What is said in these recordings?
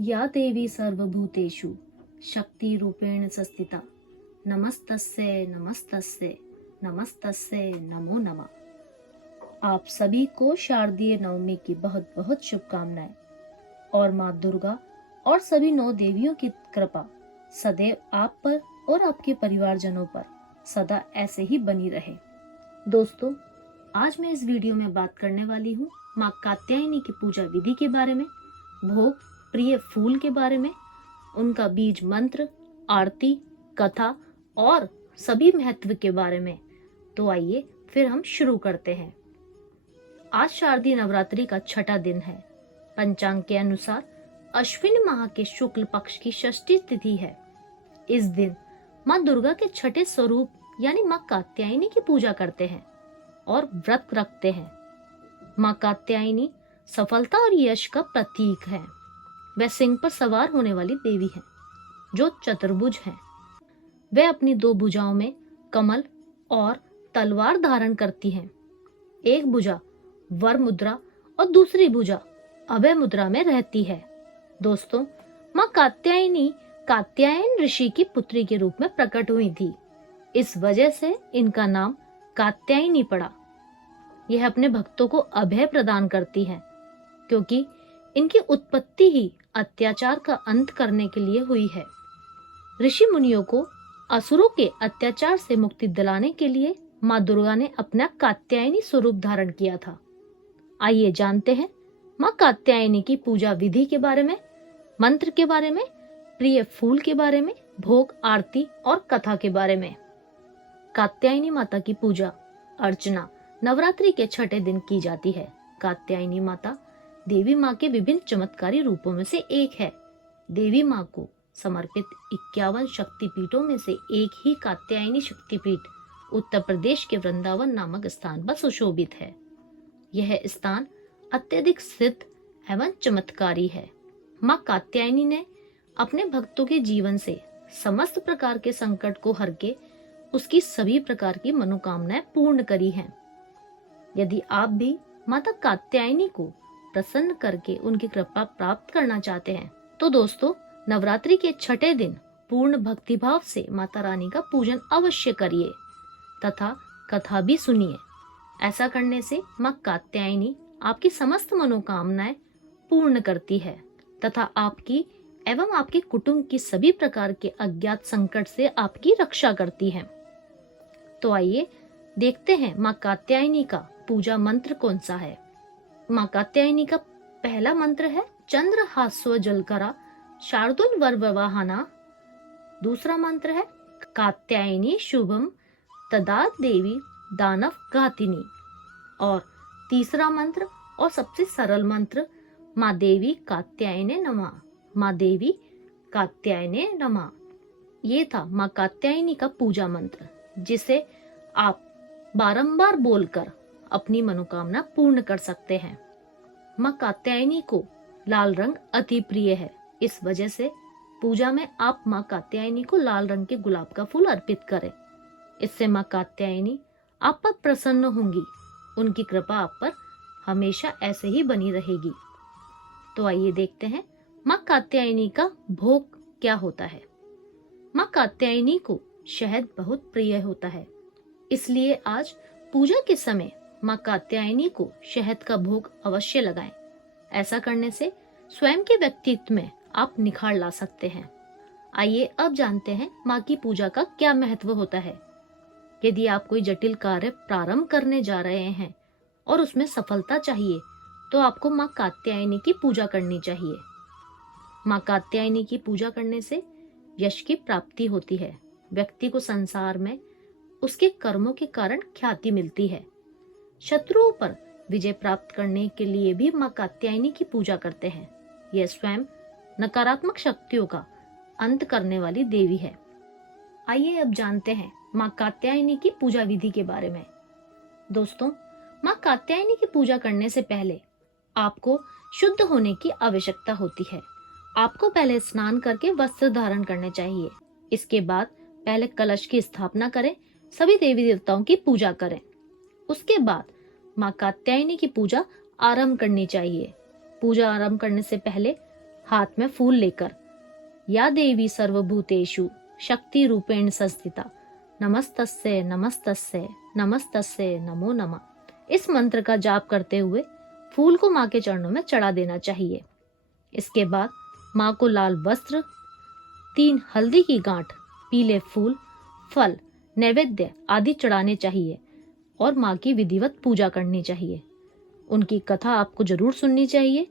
या देवी सर्वभूतेषु शक्तिरूपेण संस्थिता नमस्तस्यै नमस्तस्यै नमस्तस्यै नमो नमः। आप सभी को शारदीय नवमी की बहुत बहुत शुभकामनाएं और माँ दुर्गा और सभी 9 देवियों की कृपा सदैव आप पर और आपके परिवारजनों पर सदा ऐसे ही बनी रहे। दोस्तों, आज मैं इस वीडियो में बात करने वाली हूँ माँ कात्यायनी की पूजा विधि के बारे में, भोग प्रिय फूल के बारे में, उनका बीज मंत्र, आरती, कथा और सभी महत्व के बारे में। तो आइए फिर हम शुरू करते हैं। आज शारदीय नवरात्रि का छठा दिन है। पंचांग के अनुसार अश्विन माह के शुक्ल पक्ष की षष्ठी तिथि है। इस दिन माँ दुर्गा के छठे स्वरूप यानी माँ कात्यायनी की पूजा करते हैं और व्रत रखते हैं। माँ कात्यायनी सफलता और यश का प्रतीक है। वह सिंह पर सवार होने वाली देवी है जो चतुर्भुज है। वह अपनी 2 भुजाओं में कमल और तलवार धारण करती हैं। एक भुजा वर मुद्रा और दूसरी भुजा अभय मुद्रा में रहती है। दोस्तों, माँ कात्यायनी कात्यायन ऋषि की पुत्री के रूप में प्रकट हुई थी। इस वजह से इनका नाम कात्यायनी पड़ा। यह अपने भक्तों को अभय प्रदान करती है क्योंकि इनकी उत्पत्ति ही अत्याचार का अंत करने के लिए हुई है। ऋषि मुनियों को असुरों के अत्याचार से मुक्ति दिलाने के लिए माँ दुर्गा ने अपना कात्यायनी स्वरूप धारण किया था। आइए जानते हैं माँ कात्यायनी की पूजा विधि के बारे में, मंत्र के बारे में, प्रिय फूल के बारे में, भोग, आरती और कथा के बारे में। कात्यायनी माता की पूजा अर्चना नवरात्रि के छठे दिन की जाती है। कात्यायनी माता देवी माँ के विभिन्न चमत्कारी रूपों में से एक है। देवी माँ को समर्पित 51 शक्तिपीठों में से एक ही कात्यायनी शक्तिपीठ उत्तर प्रदेश के वृंदावन नामक स्थान पर सुशोभित है। यह स्थान अत्यधिक सिद्ध एवं चमत्कारी है। माँ कात्यायनी ने अपने भक्तों के जीवन से समस्त प्रकार के संकट को हर के उसकी सभी प्रकार की मनोकामनाएं पूर्ण करी हैं। यदि आप भी माता कात्यायनी को प्रसन्न करके उनकी कृपा प्राप्त करना चाहते हैं तो दोस्तों, नवरात्रि के छठे दिन पूर्ण भक्तिभाव से माता रानी का पूजन अवश्य करिए तथा कथा भी सुनिए। ऐसा करने से माँ कात्यायनी आपकी समस्त मनोकामनाएं पूर्ण करती है तथा आपकी एवं आपके कुटुंब की सभी प्रकार के अज्ञात संकट से आपकी रक्षा करती है। तो आइए देखते हैं माँ कात्यायनी का पूजा मंत्र कौन सा है। माँ कात्यायनी का पहला मंत्र है चंद्र हास्व जलकरा शार्दुल वरवाहना। दूसरा मंत्र है कात्यायनी शुभम तदा देवी दानव घातिनी। और तीसरा मंत्र और सबसे सरल मंत्र माँ देवी कात्यायने नमः, माँ देवी कात्यायने नमः। ये था माँ कात्यायनी का पूजा मंत्र जिसे आप बारंबार बोलकर अपनी मनोकामना पूर्ण कर सकते हैं। माँ कात्यायनी को लाल रंग अति प्रिय है। इस वजह से पूजा में आप माँ कात्यायनी को लाल रंग के गुलाब का फूल अर्पित करें। इससे माँ कात्यायनी आप पर प्रसन्न होंगी। उनकी कृपा आप पर हमेशा ऐसे ही बनी रहेगी। तो आइए देखते हैं माँ कात्यायनी का भोग क्या होता है। माँ कात्यायनी को शहद बहुत प्रिय होता है, इसलिए आज पूजा के समय माँ कात्यायनी को शहद का भोग अवश्य लगाएं। ऐसा करने से स्वयं के व्यक्तित्व में आप निखार ला सकते हैं। आइए अब जानते हैं माँ की पूजा का क्या महत्व होता है। यदि आप कोई जटिल कार्य प्रारंभ करने जा रहे हैं और उसमें सफलता चाहिए तो आपको माँ कात्यायनी की पूजा करनी चाहिए। माँ कात्यायनी की पूजा करने से यश की प्राप्ति होती है। व्यक्ति को संसार में उसके कर्मों के कारण ख्याति मिलती है। शत्रुओं पर विजय प्राप्त करने के लिए भी माँ कात्यायनी की पूजा करते हैं। यह स्वयं नकारात्मक शक्तियों का अंत करने वाली देवी है। आइए अब जानते हैं माँ कात्यायनी की पूजा विधि के बारे में। दोस्तों, माँ कात्यायनी की पूजा करने से पहले आपको शुद्ध होने की आवश्यकता होती है। आपको पहले स्नान करके वस्त्र धारण करने चाहिए। इसके बाद पहले कलश की स्थापना करें, सभी देवी देवताओं की पूजा करें। उसके बाद माँ कात्यायनी की पूजा आरंभ करनी चाहिए। पूजा आरंभ करने से पहले हाथ में फूल लेकर, या देवी सर्वभूतेषु शक्ति रूपेण संस्थिता नमस्तस्यै नमस्तस्यै नमस्तस्यै नमो नमः, इस मंत्र का जाप करते हुए फूल को माँ के चरणों में चढ़ा देना चाहिए। इसके बाद माँ को लाल वस्त्र, 3 हल्दी की गांठ, पीले फूल, फल, नैवेद्य आदि चढ़ाने चाहिए और माँ की विधिवत पूजा करनी चाहिए। उनकी कथा आपको जरूर सुननी चाहिए।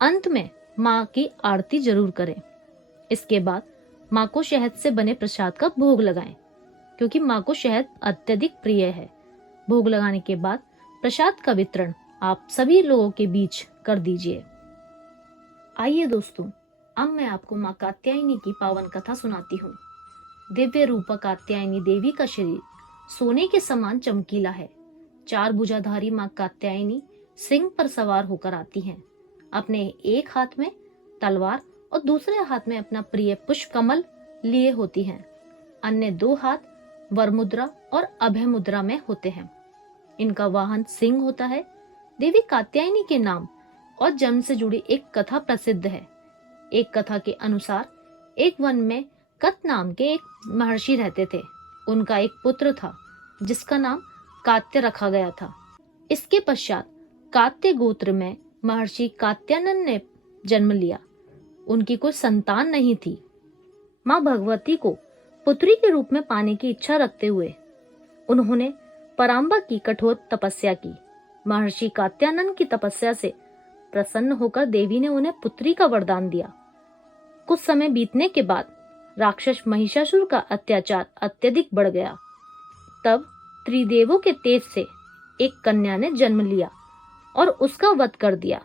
अंत में माँ की आरती जरूर करें। इसके बाद माँ को शहद से बने प्रसाद का भोग लगाएं, क्योंकि माँ को शहद अत्यधिक प्रिय है। भोग लगाने के बाद प्रसाद का वितरण आप सभी लोगों के बीच कर दीजिए। आइए दोस्तों, अब मैं आपको माँ कात्यायनी की पावन कथा सुनाती हूँ। दिव्य रूप कात्यायनी देवी का शरीर सोने के समान चमकीला है। 4 भुजाधारी माँ कात्यायनी सिंह पर सवार होकर आती हैं। अपने एक हाथ में तलवार और दूसरे हाथ में अपना प्रिय पुष्प कमल लिए होती हैं। अन्य 2 हाथ वरमुद्रा और अभय मुद्रा में होते हैं। इनका वाहन सिंह होता है। देवी कात्यायनी के नाम और जन्म से जुड़ी एक कथा प्रसिद्ध है। एक कथा के अनुसार एक वन में कत नाम के एक महर्षि रहते थे। उनका एक पुत्र था जिसका नाम कात्य रखा गया था। इसके पश्चात कात्य गोत्र में महर्षि कात्यायन ने जन्म लिया। उनकी कोई संतान नहीं थी। माँ भगवती को पुत्री के रूप में पाने की इच्छा रखते हुए उन्होंने पराम्बा की कठोर तपस्या की। महर्षि कात्यायन की तपस्या से प्रसन्न होकर देवी ने उन्हें पुत्री का वरदान दिया। कुछ समय बीतने के बाद राक्षस महिषासुर का अत्याचार अत्यधिक बढ़ गया। तब त्रिदेवों के तेज से एक कन्या ने जन्म लिया और उसका वध कर दिया।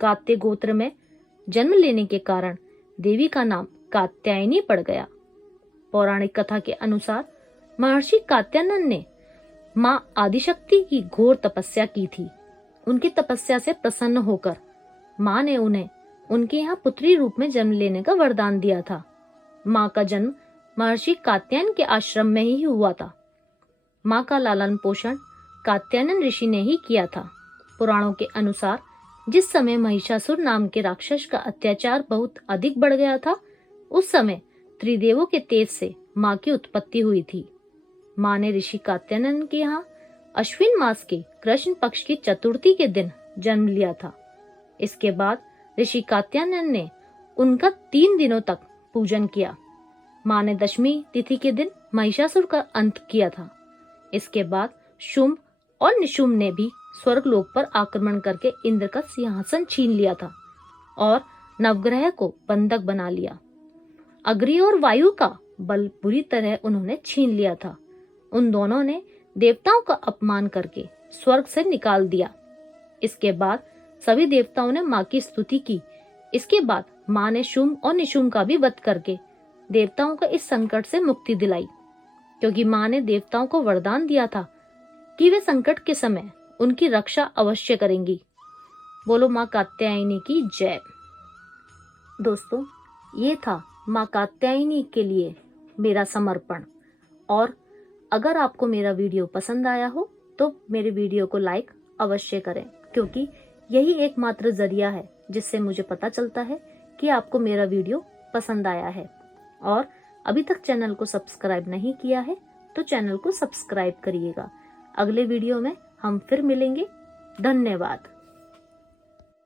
कात्य गोत्र में जन्म लेने के कारण देवी का नाम कात्यायनी पड़ गया। पौराणिक कथा के अनुसार महर्षि कात्यायन ने माँ आदिशक्ति की घोर तपस्या की थी। उनकी तपस्या से प्रसन्न होकर माँ ने उन्हें उनके यहाँ पुत्री रूप में जन्म लेने का वरदान दिया था। माँ का जन्म महर्षि कात्यायन के आश्रम में ही हुआ था। माँ का लालन पोषण कात्यायन ऋषि ने ही किया था। पुराणों के अनुसार जिस समय महिषासुर नाम के राक्षस का अत्याचार बहुत अधिक बढ़ गया था, उस समय त्रिदेवों के तेज से माँ की उत्पत्ति हुई थी। माँ ने ऋषि कात्यायन के यहाँ अश्विन मास के कृष्ण पक्ष की चतुर्थी के दिन जन्म लिया था। इसके बाद ऋषि कात्यायन ने उनका 3 दिनों तक पूजन किया। माँ ने दशमी तिथि के दिन महिषासुर का अंत किया था। इसके बाद शुंभ और निशुंभ ने भी स्वर्गलोक पर आक्रमण करके इंद्र का सिंहासन छीन लिया था और नवग्रह को बंधक बना लिया। अग्नि और वायु का बल बुरी तरह उन्होंने छीन लिया था। उन दोनों ने देवताओं का अपमान करके स्वर्ग से निकाल दिया। इसके बाद सभी देवताओं ने माँ की स्तुति की। इसके बाद माँ ने शुंभ और निशुंभ का भी वध करके देवताओं को इस संकट से मुक्ति दिलाई, क्योंकि माँ ने देवताओं को वरदान दिया था कि वे संकट के समय उनकी रक्षा अवश्य करेंगी। बोलो माँ कात्यायनी की जय। दोस्तों, ये था माँ कात्यायनी के लिए मेरा समर्पण। और अगर आपको मेरा वीडियो पसंद आया हो तो मेरे वीडियो को लाइक अवश्य करें, क्योंकि यही एकमात्र जरिया है जिससे मुझे पता चलता है कि आपको मेरा वीडियो पसंद आया है। और अभी तक चैनल को सब्सक्राइब नहीं किया है तो चैनल को सब्सक्राइब करिएगा। अगले वीडियो में हम फिर मिलेंगे। धन्यवाद।